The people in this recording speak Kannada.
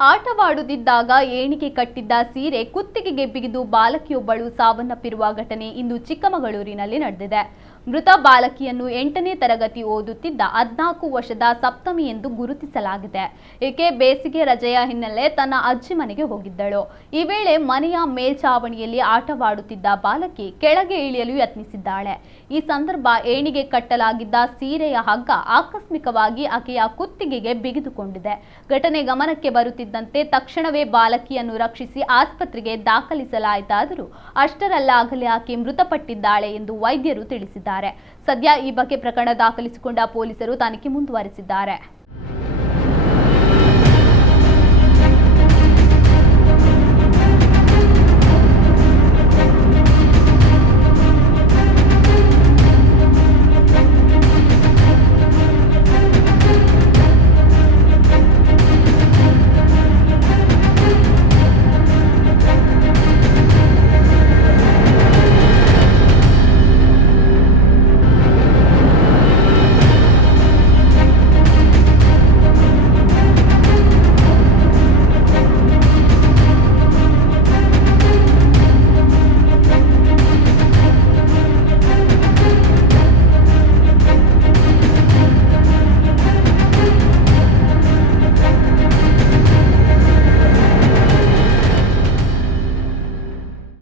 ಆಟವಾಡುತ್ತಿದ್ದಾಗ ಏಣಿಗೆ ಕಟ್ಟಿದ್ದ ಸೀರೆ ಕುತ್ತಿಗೆಗೆ ಬಿಗಿದು ಬಾಲಕಿಯೊಬ್ಬಳು ಸಾವನ್ನಪ್ಪಿರುವ ಘಟನೆ ಇಂದು ಚಿಕ್ಕಮಗಳೂರಿನಲ್ಲಿ ನಡೆದಿದೆ. ಮೃತ ಬಾಲಕಿಯನ್ನು 8ನೇ ತರಗತಿ ಓದುತ್ತಿದ್ದ 14 ವರ್ಷದ ಸಪ್ತಮಿ ಎಂದು ಗುರುತಿಸಲಾಗಿದೆ. ಈಕೆ ಬೇಸಿಗೆ ರಜೆಯ ಹಿನ್ನೆಲೆ ತನ್ನ ಅಜ್ಜಿ ಮನೆಗೆ ಹೋಗಿದ್ದಳು. ಈ ವೇಳೆ ಮನೆಯ ಮೇಲ್ಛಾವಣಿಯಲ್ಲಿ ಆಟವಾಡುತ್ತಿದ್ದ ಬಾಲಕಿ ಕೆಳಗೆ ಇಳಿಯಲು ಯತ್ನಿಸಿದ್ದಾಳೆ. ಈ ಸಂದರ್ಭ ಏಣಿಗೆ ಕಟ್ಟಲಾಗಿದ್ದ ಸೀರೆಯ ಹಗ್ಗ ಆಕಸ್ಮಿಕವಾಗಿ ಆಕೆಯ ಕುತ್ತಿಗೆಗೆ ಬಿಗಿದುಕೊಂಡಿದೆ. ಘಟನೆ ಗಮನಕ್ಕೆ ಬರುತ್ತಿದ್ದಂತೆ ತಕ್ಷಣವೇ ಬಾಲಕಿಯನ್ನು ರಕ್ಷಿಸಿ ಆಸ್ಪತ್ರೆಗೆ ದಾಖಲಿಸಲಾಯಿತಾದರೂ ಅಷ್ಟರಲ್ಲಾಗಲೇ ಆಕೆ ಮೃತಪಟ್ಟಿದ್ದಾಳೆ ಎಂದು ವೈದ್ಯರು ತಿಳಿಸಿದ್ದಾರೆ. ಸದ್ಯ ಈ ಬಗ್ಗೆ ಪ್ರಕರಣ ದಾಖಲಿಸಿಕೊಂಡ ಪೊಲೀಸರು ತನಿಖೆ ಮುಂದುವರೆಸಿದ್ದಾರೆ.